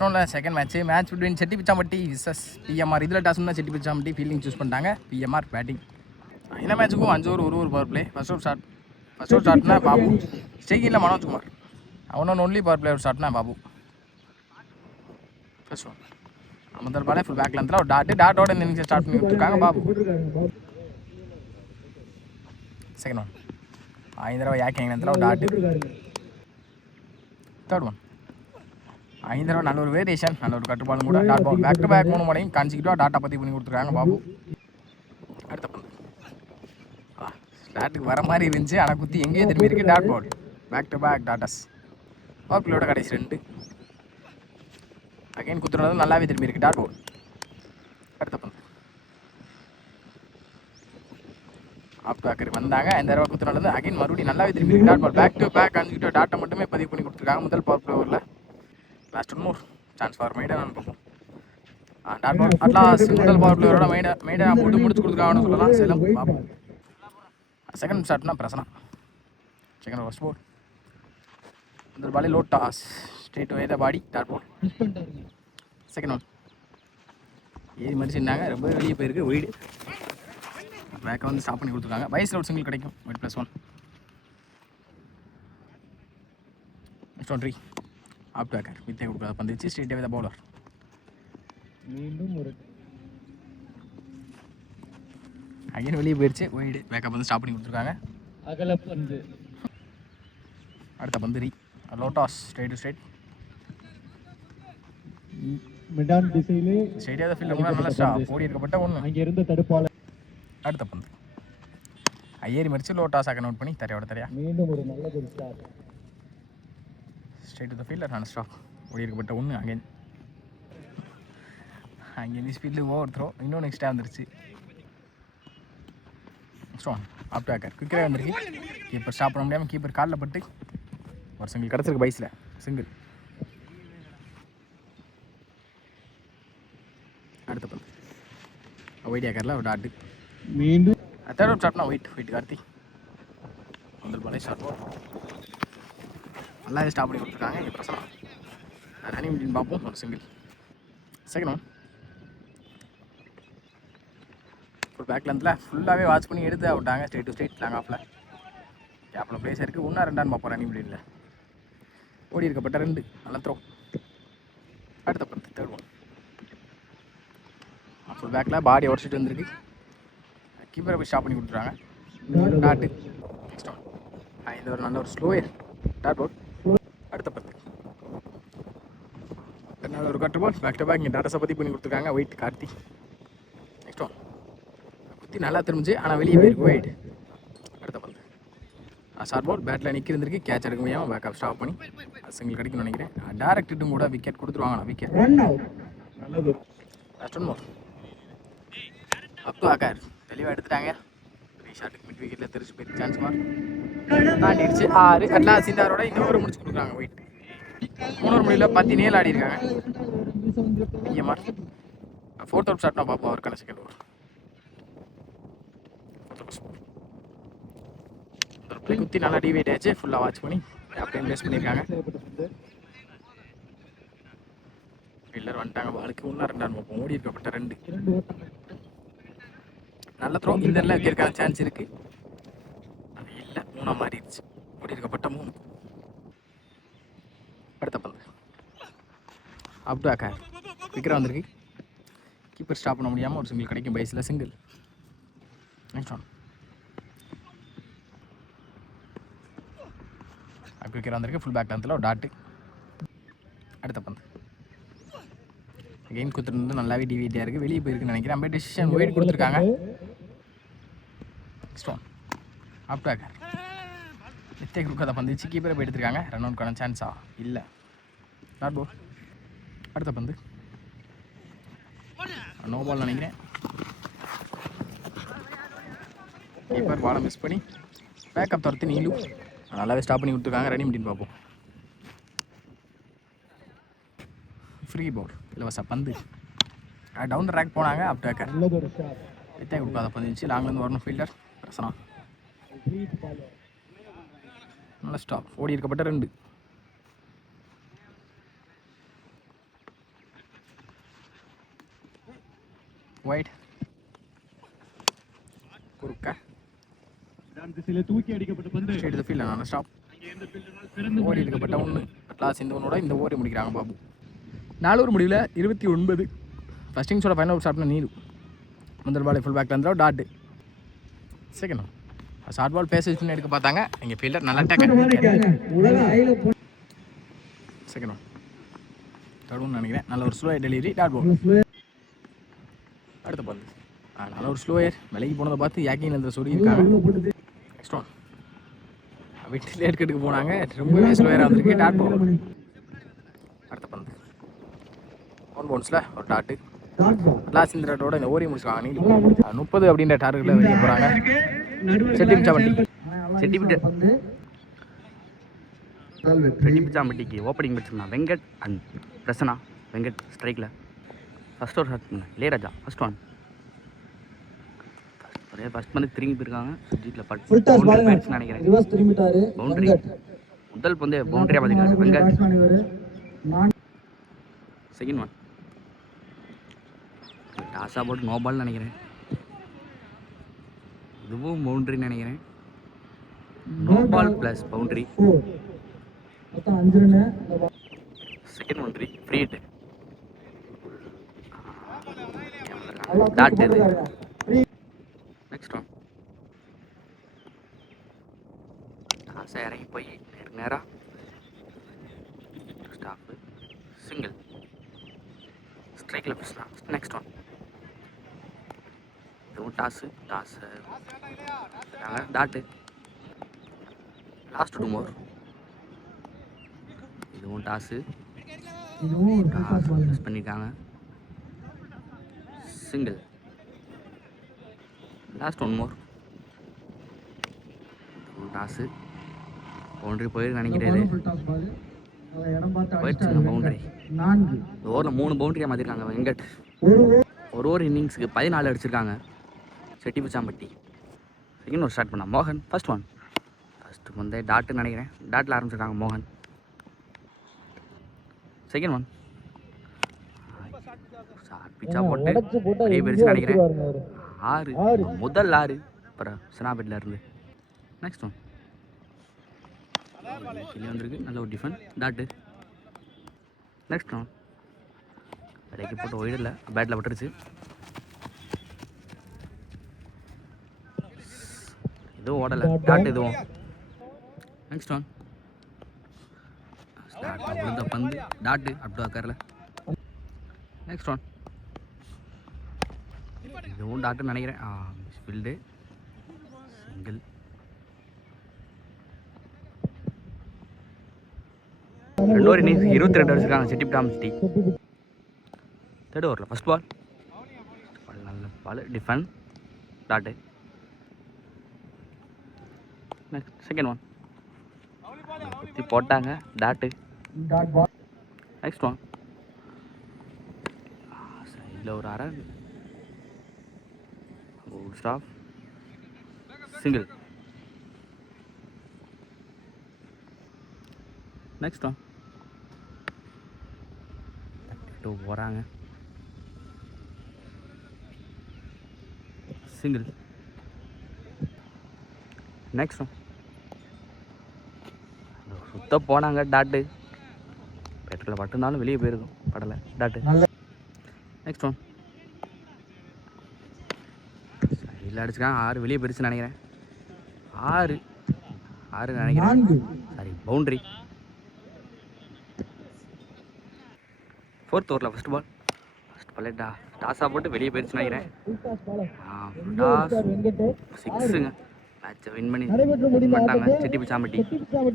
First ரவுண்டில் second match between Chettipichampatti versus BMR. இதில் டாஸ்னா செட்டிப்பிச்சாம்பட்டி ஃபீல்டிங் சூஸ் பண்ணிட்டாங்க, பிஎம்ஆர் பேட்டிங். இந்த மேட்ச்சுக்கும் 5 over 1 over power play. First over ஸ்டார்ட்னா பாபு, ஸ்டேக்கிங்கில் மனோஜ்குமார். ஒன்லி பவர் பிளே ஸ்டார்ட்னா பாபு. ஃபர்ஸ்ட் ஒன் முதல் பாலே ஃபுல் பேக் லென்த்தில் ஒரு டாட்டோட இன்னிங்ஸ் ஸ்டார்ட் பண்ணி விட்டுருக்காங்க பாபு. செகண்ட் ஒன் 5 தடவை யாக்கிங் லென்த்தில் ஒரு டாட்டு. தேர்ட் ஒன் 5 தடவை நல்ல ஒரு வேரியேஷன், நல்ல ஒரு கட்டுப்பாடும் கூட. Dot ball back to back 3 மணியும் காஞ்சிக்கிட்டோ டாட்டா பற்றி பண்ணி கொடுத்துருக்காங்க பாபு. அடுத்த பந்து டாட்டுக்கு வர மாதிரி இருந்துச்சு, ஆனால் குத்தி எங்கேயே திரும்பி இருக்கு. Dot ball back to back டாட்டாஸ். பவர்பிளோட கடைசி 2 அகைன் குத்துறது நல்லாவே திரும்பி இருக்கு. Dot ball. அடுத்த பந்து ஆஃப் பேக்கர் வந்தாங்க, இந்த தடவை குத்துறது அகைன் மறுபடியும் நல்லாவே திரும்பி இருக்கு. Dot ball back to back காஞ்சிக்கிட்டோ டாட்டா மட்டுமே பதிவு பண்ணி கொடுத்துருக்காங்க முதல் பவர் பிளே ஓவரில். Last one more chance for maiden பார்ப்போம். டாட் பால் அட்லாஸ் முதல் பவர் பிளேயரோட மெய்டா போட்டு முடிச்சு கொடுத்துருக்காங்கன்னு சொல்லலாம். சேலம் பாபு. செகண்ட் ஸ்டார்ட்னா பிரசனா. செகண்ட் ஃபர்ஸ்ட் போல் முதல் பாலே low toss straight way the body. Dot ball. Second one ஏறி மடிச்சுருந்தாங்க, ரொம்ப வெளியே போயிருக்கு. ஒய்டு பேக்கை வந்து ஸ்டாப் பண்ணி கொடுத்துருக்காங்க. வயசில் ஒரு சிங்கிள் கிடைக்கும். ஒயிட் +1 நெக்ஸ்ட் ஒன் 3 ஆஃப் பேக்கர் வித்தை கொடுக்குறத பந்துச்சு ஸ்ட்ரெயிட் வே த பவுலர். மீண்டும் ஒரு அகைன் வெளியே போயிடுச்சு. ஒயிடு பேக்கப் வந்து ஸ்டாப் பண்ணி கொடுத்துருக்காங்க. அகலப்பந்து. அடுத்த பந்து லோட்டாஸ் ஸ்ட்ரெயிட் டு ஸ்ட்ரெயிட் மிடான் திசையிலே ஸ்ட்ரெயிட்டாக ஃபீல்டில் கூட நல்லா ஸ்டாப் ஓடி இருக்கப்பட்ட ஒன்று. அங்கே இருந்த தடுப்பாளர். அடுத்த பந்து ஐயேறி மறிச்சு லோட்டாஸ் அக்கன் அவுட் பண்ணி தரையோட தரையா. மீண்டும் ஒரு நல்ல ஒரு start. Straight to the fielder நான் ஸ்டாப் ஓடி இருக்கப்பட்ட ஒன்று. அங்கே ஸ்பீடில் ஓவர் த்ரோ இன்னும் நெக்ஸ்ட்டாக வந்துருச்சு. ஸ்ட்ராங் ஆஃப் பேக்கர் குயிக்கராக வந்திருக்கு. கீப்பர் ஸ்டாப் பண்ண முடியாமல் கீப்பர் காலில் பட்டு ஒரு சிங்கிள் கிடச்சிருக்கு. பைஸில் சிங்கிள். அடுத்த பந்து ஒயிட் ஏக்கரில் ஒரு டாட்டு. மீண்டும் தேர்ட் அவுட் ஸ்டார்ட்னா ஒயிட் கார்த்தி முதல் பாலே ஷார்ட் பால் நல்லாவே ஸ்டாப் பண்ணி கொடுத்துருக்காங்க. இப்போ பிரசனா ரன்னிங் அப்படின்னு பார்ப்போம். ஒரு சிங்கிள். செகண்ட் ஒன் ஒரு பேக் லென்த்தில் ஃபுல்லாகவே வாட்ச் பண்ணி எடுத்து விட்டாங்க. ஸ்ட்ரெயிட் டு ஸ்ட்ரெயிட் லாங் ஆஃபில் கேப்பில் பிளேஸ் இருக்குது. 1-2 பார்ப்போம். ரன்னிங் முடியல ஓடி இருக்கப்பட்ட 2 நல்ல த்ரோ. அடுத்த பந்து தேர்ட் ஒன் ஃபுல் பேக்கில் பாடி உடச்சிட்டு வந்திருக்கு. கீப்பரை போய் ஸ்டாப் பண்ணி கொடுத்துருக்காங்க. டாட்டு. நெக்ஸ்ட் ஒன் இது ஒரு நல்ல ஒரு ஸ்லோயர் டாட் பால். அடுத்த பந்து நல்ல ஒரு கட்டு பால் பேக் டு பேக் இங்கே டாட்டாஸை பற்றி பண்ணி கொடுத்துருக்காங்க. ஒயிட் கார்த்தி. நெக்ஸ்ட் ஒன் குத்தி நல்லா திரும்பிச்சு, ஆனால் வெளியே போயிருக்கு. ஒயிட். அடுத்த பந்து ஷார்ட் பால் பேட்டில் நிற்க இருந்திருக்கு. கேட்ச் எடுக்க முடியாமல் பேக்கப் ஸ்டாப் பண்ணி சிங்கிள் கிடைக்கும்னு நினைக்கிறேன். டேரக்ட் ஹிட்டும் கூட விக்கெட் கொடுத்துருவாங்க. Wicket. Last one more up to ஆக்கார் தெளிவாக எடுத்துட்டாங்க. ஷாட்டுக்கு மிட் விக்கெட்டில் தெரிச்சு போயிருக்கு. சான்ஸ் மார்க் தாண்டிடுச்சு. 6 அட்லாஸ் சிந்தாரோட இந்த ஓவர் முடிச்சு கொடுக்குறாங்க. ஒயிட் 3 ஓவர் முடியல 17 ஆடி இருக்காங்க. பிஎம்ஆர் ஃபோர்த் அவுட் ஸ்டார்ட்னா பார்ப்போம் அவருக்கான செகண்ட் ஓவர். குத்தி நல்லா டிவைட் ஆச்சு. ஃபுல்லாக வாட்ச் பண்ணி அப்படியே பிளேஸ் பண்ணியிருக்காங்க. ஃபீல்டர் வந்துட்டாங்க. பாலுக்கு 1-2 பார்ப்போம். ஓடி இருக்கப்பட்ட 2 நல்ல த்ரோ. இந்த இடத்துல வைக்கிறதுக்கான சான்ஸ் இருக்கு. அது இல்லை 3 மாறிடுச்சு. ஓடி இருக்கப்பட்ட 3. அடுத்த பந்து அப் டு ஆக்கார் விக்கெட் வந்திருக்கு. கீப்பர் ஸ்டாப் பண்ண முடியாமல் ஒரு சிங்கிள் கிடைக்கும். பைஸில் சிங்கிள். நெக்ஸ்ட் ஒன் விக்கெட் வந்திருக்கு. ஃபுல் பேக் லென்த்தில் ஒரு டாட்டு. அடுத்த பந்து கெயின் குத்துறது நல்லாவே டிவிடியாக இருக்குது. வெளியே போயிருக்குன்னு நினைக்கிறேன். அப்படியே டிசிஷன் ஒயிட் கொடுத்துருக்காங்க. நெக்ஸ்ட் ஒன் ஆஃப் பேக்கர் வித்தை கொடுக்காத பந்துச்சு. கீப்பரை போய் எடுத்துருக்காங்க. ரன் அவுட்கான சான்ஸா இல்லை. நாட் பால். அடுத்த பந்து நோ பால் நினைக்கிறேன். கீப்பர் பாலை மிஸ் பண்ணி பேக்கப் துரத்து நீலு நல்லாவே ஸ்டாப் பண்ணி கொடுத்துருக்காங்க. ரன்னிங் முடின்னு பார்ப்போம். ஃப்ரீ பால் இலவச பந்து டவுன் த ட்ராக் போனாங்க. அப் டேக்கர் வித்தை கொடுக்காத பந்துச்சு. லாங்லேருந்து வரணும் ஃபீல்டர் பிரசனா. நல்ல ஸ்டாப் ஓடி இருக்கப்பட்ட 2 ஒயிட் குறுக்க மிடான் திசையிலே தூக்கி அடிக்கப்பட்ட பந்து ஸ்ட்ரெயிட் தி ஃபீல்ட் நான் ஸ்டாப் இந்த ஃபீல்டரால் சிறந்த ஓடி எடுக்கப்பட்ட ஒன்று அட்லாஸ் இந்த ஒன்னோட இந்த ஓவரை முடிக்கிறாங்க பாபு 4 ஓவர் முடிவில் 29. ஃபர்ஸ்ட் இன்னிங்ஸோட ஃபைனல் ஓவர் ஸ்டார்ட் பண்ண நீரு முதல் பால் ஃபுல் பேக்கில் இருந்தால் டாட்டு செகண்ட் ஷார்ட் பால் பேசேஜ் பண்ணி எடுக்க பார்த்தாங்க எங்கள் ஃபீல்டர் நல்லா taken second one third one நினைக்கிறேன் நல்ல ஒரு ஸ்லோ டெலிவரி டாட் பால் அடுத்த பால் நல்ல ஒரு ஸ்லோயர் விலைக்கு போனதை பார்த்து யாக்கிங் இந்த சொல்லியிருக்காங்க நெக்ஸ்ட் ஒன் விட்டு லேட் கட்டுக்கு போனாங்க ரொம்பவே ஸ்லோயராக வந்திருக்கு டாட் பால் அடுத்த பந்து ஒன் பவுன்ஸில் ஒரு டாட்டு லாஸ்ட் இந்த டாட்டோட இந்த ஓரி முடிச்சுக்காங்க நீ 30 அப்படின்ற டார்கெட்டில் வெளியே போகிறாங்க செட்டிப்பிச்சாம்பட்டிக்கு ஓப்பனிங் வச்சுருந்தான் வெங்கட் அண்ட் பிரசனா. வெங்கட் ஸ்ட்ரைக்கில் ஃபஸ்ட் ஓவர் ஸ்டார்ட் பண்ணேன் இளையராஜா ஃபஸ்ட் ஒன் ஃபஸ்ட் வந்து திரும்பி போயிருக்காங்க சுஜித்தில் பட்டு நினைக்கிறேன் பவுண்டரி முதல் பந்து பவுண்டரியாக பார்த்துருக்காரு வெங்கட். செகண்ட் ஒன் டாஸாக போட்டு நோ பால் நினைக்கிறேன், இதுவும் பவுண்டரின்னு நினைக்கிறேன். No ball plus boundary. Second boundary free hit. Dot இது. நெக்ஸ்ட் ஒன் டாஸாக இறங்கி போய் நேராக ஸ்டாப்பு சிங்கிள் ஸ்ட்ரைக்கில் பேசலாம். நெக்ஸ்ட் ஒன் இதுவும் டாஸு டாட்டு. லாஸ்ட் 2 மோர் இதுவும் டாஸு மிஸ் பண்ணியிருக்காங்க சிங்கிள். லாஸ்ட் 1 மோர் இதுவும் டாஸு பவுண்டரி போயிருக்கு நினைக்கிறாரு. போயிடுச்சுங்க பவுண்டரி. இந்த ஓவரில் 3 பவுண்டரியாக மாற்றிருக்காங்க வெங்கட். ஒரு ஓவர் இன்னிங்ஸுக்கு 14 அடிச்சிருக்காங்க செட்டிப்பிச்சாம்பட்டி. செகண்ட் ஓவர் ஸ்டார்ட் பண்ணால் மோகன் ஃபஸ்ட் ஒன் ஃபஸ்ட்டு வந்து டாட்டுன்னு நினைக்கிறேன், டாட்டில் ஆரம்பிச்சிருக்காங்க மோகன். செகண்ட் ஒன் பிச்சா போட்டு பெரிய பெருசு நினைக்கிறேன் 6 முதல் 6 அப்புறம் சினாபேட்டில் இருந்து. நெக்ஸ்ட் ஒன் கீழே வந்திருக்கு நல்ல ஒரு டிஃபன் டாட்டு. நெக்ஸ்ட் ஒன் விலைக்கு போட்டு ஒயிடில் பேட்டில் விட்டுருச்சு. இதுவும் ஓடலை டாட் இதுவும். நெக்ஸ்ட் ஒன் ஸ்டார்ட் விழுந்த பந்து டாட்டு அப்டோ ஆக்கரில். நெக்ஸ்ட் ஒன் இதுவும் டாட்டுன்னு நினைக்கிறேன், ஃபீல்டு சிங்கிள். ரெண்டு ஓவர் இன்னிங்ஸ் 22 அடிச்சிருக்காங்க செட்டிப்பிச்சாம்பட்டி. தேர்ட் ஓவரில் ஃபஸ்ட் பால் நல்ல ball defend dot. Next second one குத்தி போட்டாங்க டாட்டு. நெக்ஸ்ட் ஒன் சைடில் ஒரு அரை ஸ்டாப் சிங்கிள். நெக்ஸ்ட் ஒன் போகிறாங்க சிங்கிள். நெக்ஸ்ட் ஒன் சுத்த போனாங்க டாட்டு. பெட்ரோலில் பட்டுனாலும் வெளியே போயிருக்கும் படலை டாட்டு. நெக்ஸ்ட் ஒன் சைடில் அடிச்சுக்காங்க 6 வெளியே போயிருச்சுன்னு நினைக்கிறேன், 6 நினைக்கிறேன் சாரி பவுண்ட்ரி. ஃபோர்த் ஓவரில் ஃபஸ்ட் பால் டாஸாக போட்டு வெளியே போயிருச்சுன்னு நினைக்கிறேன். டாஸ் 6ங்க மேட்சை வின் பண்ணி பண்ணிட்டாங்க செட்டிப்பிச்சாம்பட்டி.